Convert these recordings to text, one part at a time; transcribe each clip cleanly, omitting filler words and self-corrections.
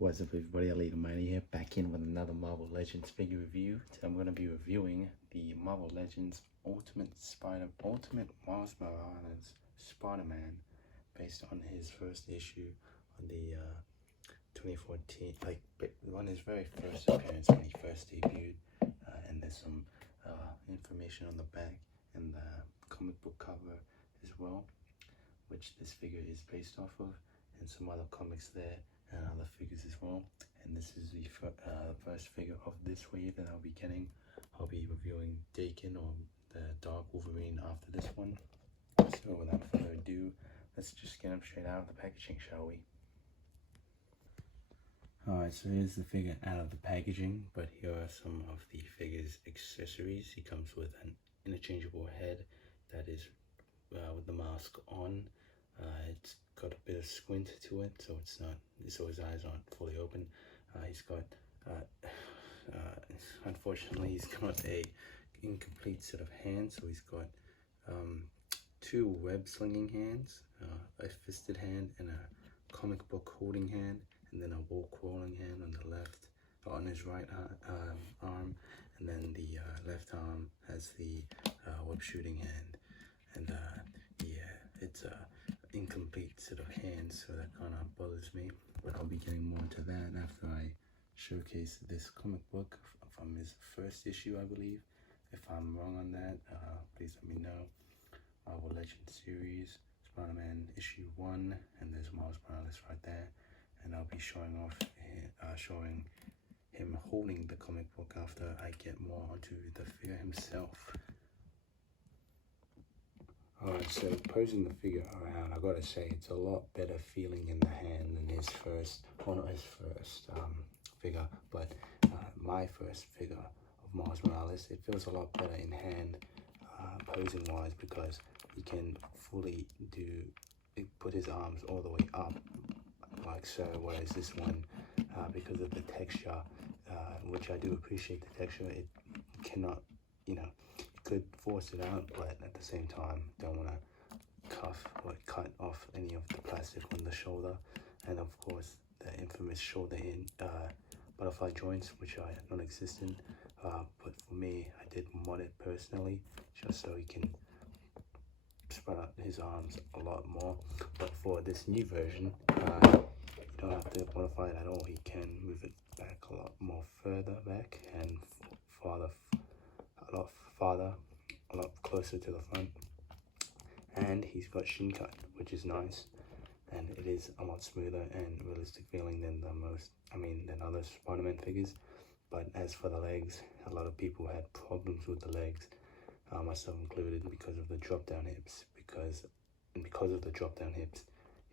What's up everybody, Elite Almighty here, back in with another Marvel Legends figure review. Today I'm going to be reviewing the Marvel Legends Ultimate Miles Morales Spider-Man, based on his first issue on the 2014, on his very first appearance when he first debuted. And there's some information on the back and the comic book cover as well, which this figure is based off of, and some other comics there and other figures as well. And this is the first figure of this wave that I'll be getting. I'll be reviewing Daken, or the Dark Wolverine, after this one. So without further ado, let's just get him straight out of the packaging, shall we? Alright, so here's the figure out of the packaging, but here are some of the figure's accessories. He comes with an interchangeable head that is with the mask on. It's got a bit of squint to it, so his eyes aren't fully open. He's got, unfortunately, he's got a incomplete set of hands. So he's got two web slinging hands, a fisted hand, and a comic book holding hand, and then a wall crawling hand on the left, on his right arm, and then the left arm has the web shooting hand. And yeah, it's incomplete set of hands, so that kind of bothers me, but I'll be getting more into that after I showcase this comic book from his first issue, I believe. If I'm wrong on that, please let me know. Marvel Legends series, Spider-Man issue 1, and there's Miles Morales right there, and I'll be showing him holding the comic book after I get more onto the figure himself. Alright, so posing the figure around, I gotta say it's a lot better feeling in the hand than his first, well, not his first figure, but my first figure of Miles Morales. It feels a lot better in hand, posing wise, because he can fully put his arms all the way up, like so, whereas this one, because of the texture, which I do appreciate the texture, it cannot, could force it out, but at the same time don't want to cut off any of the plastic on the shoulder, and of course the infamous shoulder in butterfly joints, which are non-existent, but for me I did mod it personally just so he can spread out his arms a lot more. But for this new version, you don't have to modify it at all. He can move it back a lot more further back and a lot closer to the front, and he's got shin cut, which is nice, and it is a lot smoother and realistic feeling than than other Spider-Man figures. But as for the legs, a lot of people had problems with the legs, myself included, because of the drop down hips. Because of the drop down hips,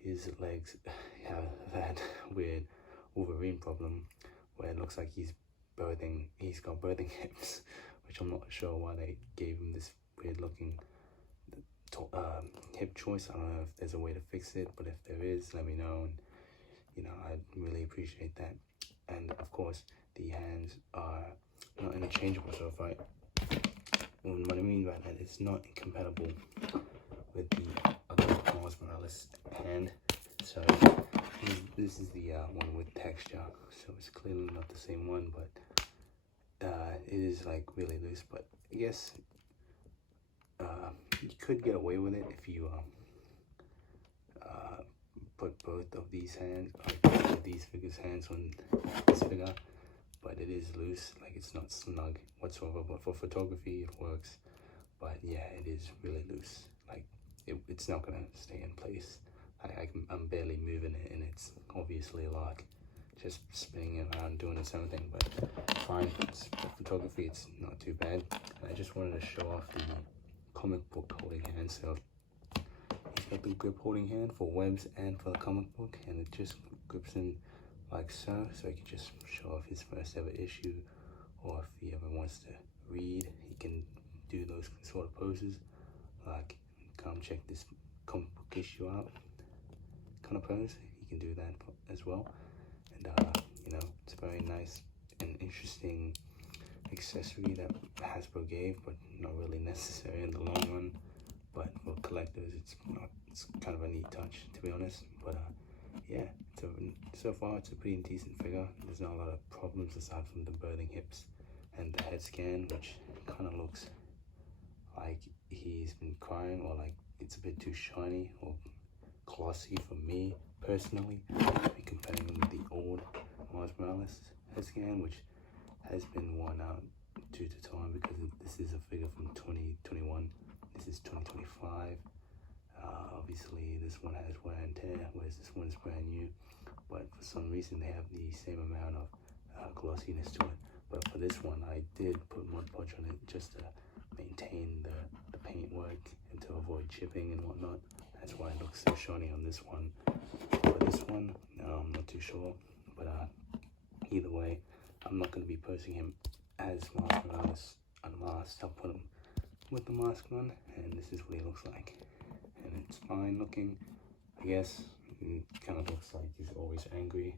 his legs have that weird Wolverine problem where it looks like he's got birthing hips, which I'm not sure why they gave him this weird looking hip choice. I don't know if there's a way to fix it, but if there is, let me know, and I'd really appreciate that. And of course the hands are not interchangeable, so what I mean by that, it's not incompatible with the other Miles Morales hand. So this is the one with texture, so it's clearly not the same one, but it is like really loose. But I guess you could get away with it if you put both of these figures' hands on this figure, but it is loose, like it's not snug whatsoever. But for photography it works, but yeah, it is really loose, like it's not gonna stay in place. I'm barely moving it, and it's obviously like just spinning it around doing its own thing, but fine. For photography it's not too bad. And I just wanted to show off the comic book holding hand. So he's got the grip holding hand for webs and for the comic book, and it just grips in like so he can just show off his first ever issue, or if he ever wants to read, he can do those sort of poses, like come check this comic book issue out kind of pose. He can do that as well, and it's a very nice and interesting accessory that Hasbro gave, but not really necessary in the long run. But for collectors, it's kind of a neat touch, to be honest. But yeah, so far it's a pretty decent figure. There's not a lot of problems aside from the burning hips and the head scan, which kind of looks like he's been crying, or like it's a bit too shiny or glossy for me personally. Comparing him with the old Miles Morales head scan, which has been worn out due to time, because this is a figure from 2021. This is 2025. Obviously, this one has wear and tear, whereas this one's brand new. But for some reason, they have the same amount of glossiness to it. But for this one, I did put Mod Podge on it just to maintain the paint work and to avoid chipping and whatnot. That's why it looks so shiny on this one. For this one, I'm not too sure. But either way, I'm not going to be posing him as Miles Morales unmasked. I'll put him with the mask on, and this is what he looks like. And it's fine looking, I guess. It kind of looks like he's always angry.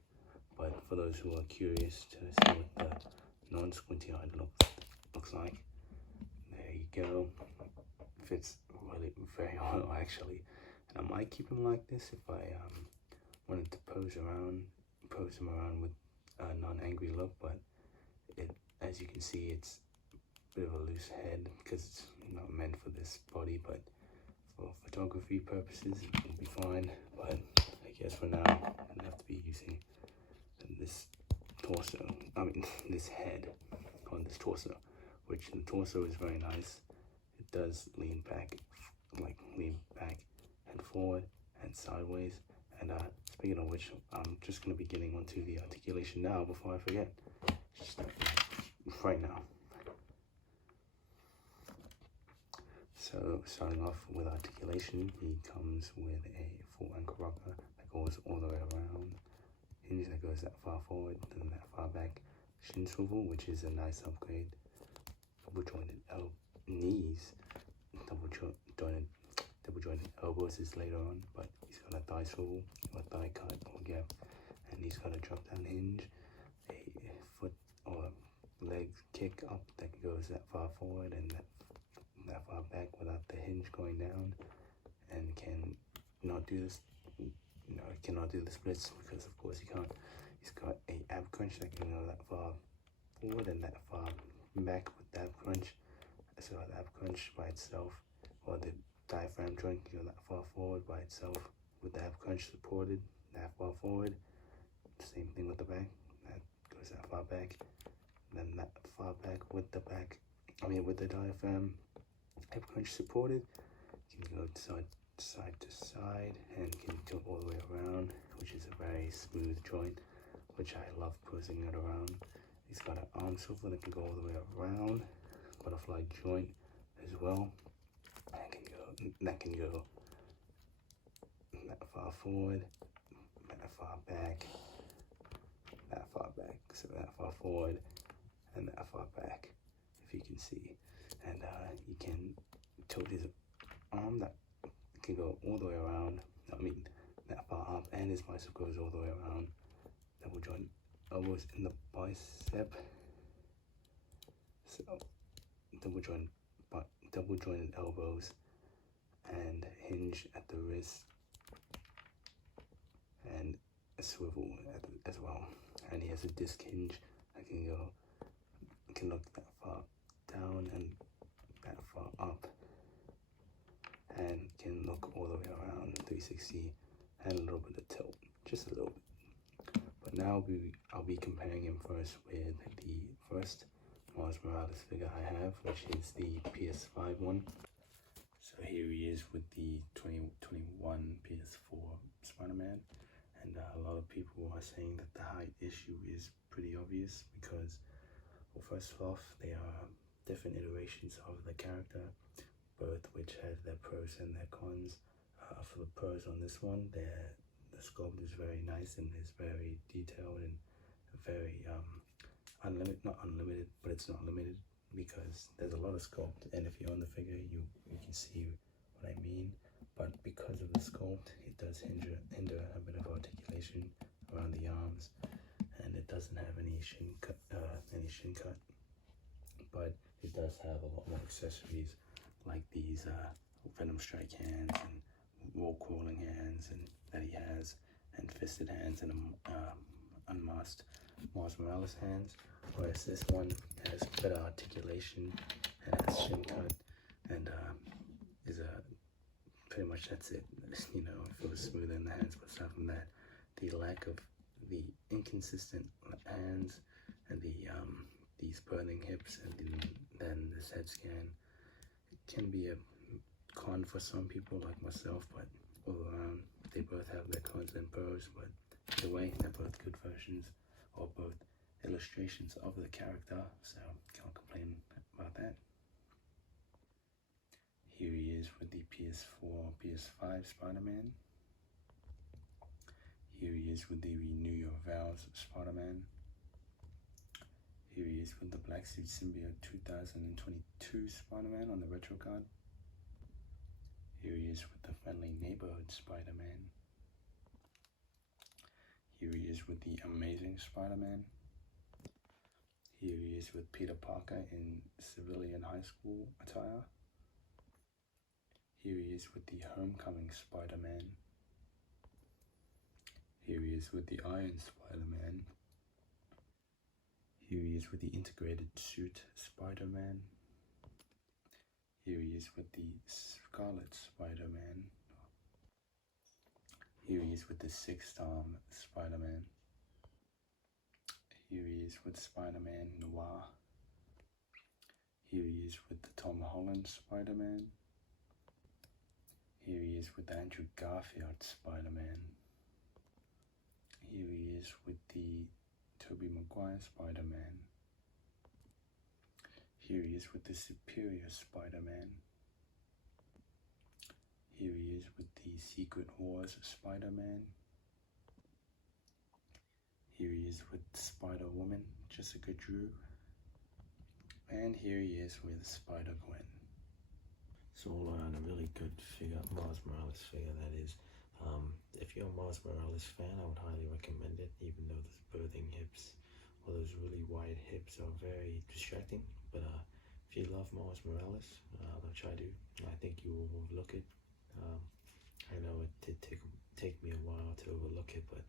But for those who are curious to see what the non-squinty eyed looks like, there you go. Fits really very well, actually. And I might keep him like this if I wanted to pose him around with a non-angry look. But as you can see, it's a bit of a loose head because it's not meant for this body, but for photography purposes it'll be fine. But I guess for now I'm gonna have to be using this this head on this torso, which the torso is very nice. It does lean back and forward and sideways. And speaking of which, I'm just going to be getting onto the articulation now before I forget. Just right now. So starting off with articulation, he comes with a full ankle rocker that goes all the way around, hinge that goes that far forward, then that far back, shin swivel, which is a nice upgrade, double jointed knees, double jointed elbows is later on, but he's got a thigh swivel, or thigh cut or gap, and he's got a drop down hinge, a foot or leg kick up that goes that far forward and that far back without the hinge going down, and can not do this. Cannot do the splits because of course he can't. He's got a ab crunch that can go that far forward and that far back with the ab crunch. So the ab crunch by itself, or the diaphragm joint can go that far forward by itself with the ab crunch supported that far forward. Same thing with the back, that goes that far back, then that far back with the diaphragm ab crunch supported, can go side to side and can tilt all the way around, which is a very smooth joint, which I love posing it around. He's got an arm swivel that can go all the way around, butterfly joint as well, that can go that far forward, that far back, so that far forward and that far back, if you can see. And he can tilt his arm that can go all the way around, that far up, and his bicep goes all the way around. Double joint elbows in the bicep, so double jointed elbows and hinge at the wrist and a swivel as well. And he has a disc hinge that can look that far down and that far up, and can look all the way around 360 and a little bit of tilt, just a little bit. But now I'll be comparing him first with the first Miles Morales figure I have, which is the PS5 one. So here he is with the 2021 PS4 Spider-Man, and a lot of people are saying that the height issue is pretty obvious because, well, first off, they are different iterations of the character, both which have their pros and their cons. For the pros on this one, the sculpt is very nice and is very detailed and very not unlimited, but it's not limited because there's a lot of sculpt, and if you own the figure, you can see what I mean. But because of the sculpt, it does hinder a bit of articulation around the arms, and it doesn't have any shin cut, but it does have a lot more accessories like these Venom Strike hands and wall crawling hands and that he has, and fisted hands and unmasked Miles Morales hands, whereas this one has better articulation and has shin cut and is a pretty much that's it. You know, it feels smoother in the hands, but aside from that, the lack of the inconsistent hands and these burning hips and then this head scan, it can be a con for some people like myself, but all around they both have their cons and pros, but either way they're both good versions or both illustrations of the character, so can't complain about that. Here he is with the PS4, PS5 Spider-Man. Here he is with the Renew Your Vows Spider-Man. Here he is with the Black Suit Symbiote 2022 Spider-Man on the retro card. Here he is with the Friendly Neighborhood Spider-Man. Here he is with the Amazing Spider-Man. Here he is with Peter Parker in civilian high school attire. Here he is with the Homecoming Spider-Man. Here he is with the Iron Spider-Man. Here he is with the Integrated Suit Spider-Man. Here he is with the Scarlet Spider-Man. Here he is with the Sixth Arm Spider-Man. Here he is with Spider-Man Noir. Here he is with the Tom Holland Spider-Man. Here he is with Andrew Garfield Spider-Man. Here he is with the Tobey Maguire Spider-Man. Here he is with the Superior Spider-Man. Here he is with the Secret Wars Spider-Man. Here he is with Spider-Woman, Jessica Drew. And here he is with Spider-Gwen. So all around a really good figure, Miles Morales figure that is. If you're a Miles Morales fan, I would highly recommend it, even though those birthing hips or those really wide hips are very distracting. But if you love Miles Morales, which I do, I think you will overlook it. I know it did take me a while to overlook it, but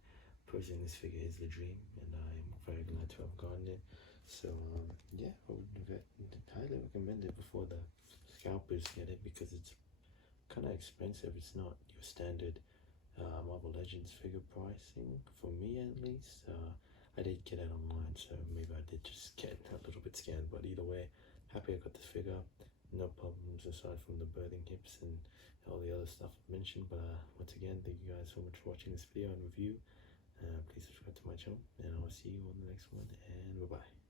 purchasing this figure is the dream, and I'm very glad to have gotten it. So yeah, I would highly recommend it before the scalpers get it, because it's kind of expensive. It's not your standard Marvel Legends figure pricing, for me at least. I did get it online, so maybe I did just get a little bit scanned, but either way, happy I got this figure. No problems aside from the birthing hips and all the other stuff I mentioned. But once again, thank you guys so much for watching this video and review. Please subscribe to my channel, and I will see you on the next one, and bye bye.